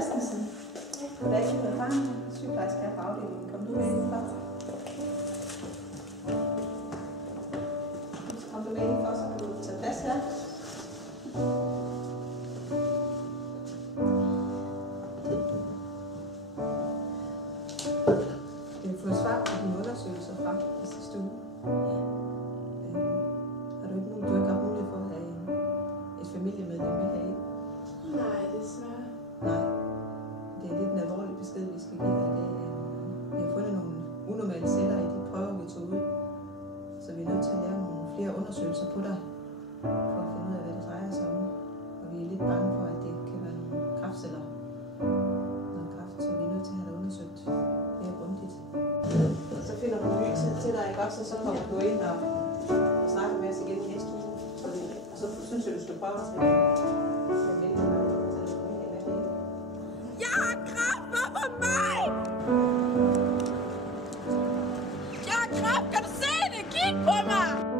Christensen. Goddag, jeg hedder Faren, sygeplejerske her på afdelingen. Kom du med indenfor? Så kom du med indenfor, så kan du tage plads her. Du har fået svar på dine undersøgelser fra i sidste uge. Du har ikke haft mulighed for at have et familiemedlem med herinde? Nej, desværre. Nej. Det er lidt en alvorlig besked, vi skal give dig i dag. Vi har fundet nogle unormale celler i de prøver, vi tog ud. Så vi er nødt til at lave nogle flere undersøgelser på dig, for at finde ud af, hvad det drejer sig om. Og vi er lidt bange for, at det kan være nogle kræftceller. Noget kræft, så vi er nødt til at have det undersøgt mere grundigt. Og så finder du en ny tid til dig, ikke også? Og så kommer du ind og snakker med os igen næste uge. Og så synes jeg, du skal prøve at vente dig. Jeg har kræfter på mig! Jeg har kræft, kan du se det? Kig på mig!